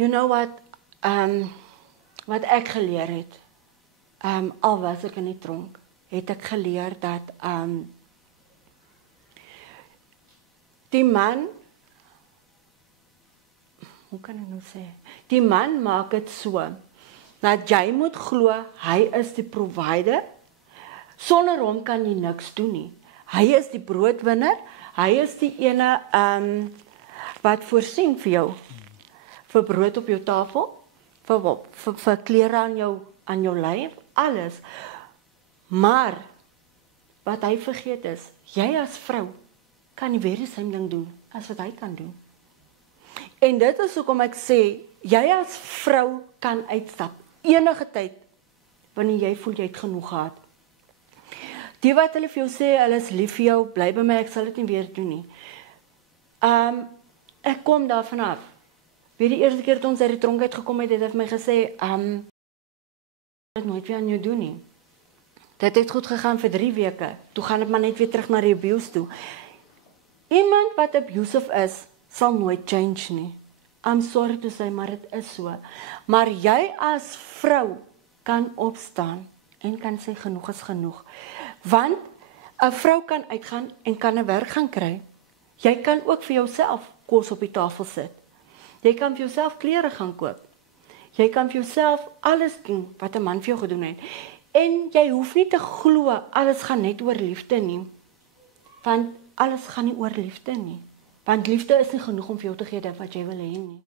You know wat ek geleer het, al was ek in die tronk, het ek geleer dat die man, hoe kan ek nou sê, die man maak het so, dat jy moet glo, hy is die provider, sonder hom kan jy niks doen nie. Hy is die broodwinner, hy is die ene wat voorsien vir jou, vir brood op jou tafel, vir klere aan jou lyf, alles. Maar, wat hy vergeet is, jy as vrou, kan die very same ding doen, as wat hy kan doen. En dit is hoekom ek sê, jy as vrou kan uitstap, enige tyd, wanneer jy voel jy het genoeg gehad. Die wat hulle vir jou sê, hulle is lief vir jou, bly by my, ek sal dit nie weer doen nie. Ek kom daar vanaf. Wie die eerste keer toe ons uit die tronk uitgekom het, het hy vir my gesê, dit nooit weer aan jou doen nie. Dit het goed gegaan vir 3 weke, toe gaan het maar net weer terug na die abuse toe. Iemand wat abusive is, sal nooit change nie. I'm sorry to say, maar het is so. Maar jy as vrou kan opstaan en kan sê genoeg is genoeg. Want 'n vrou kan uitgaan en kan 'n werk gaan kry. Jy kan ook vir jouself kos op die tafel sit. Jy kan vir jouself klere gaan koop. Jy kan vir jouself alles doen wat 'n man vir jou gedoen het. En jy hoef nie te glo alles gaan net oor liefde nie. Want alles gaan nie oor liefde nie. Want liefde is nie genoeg om vir jou te gee dit wat jy wil hê nie.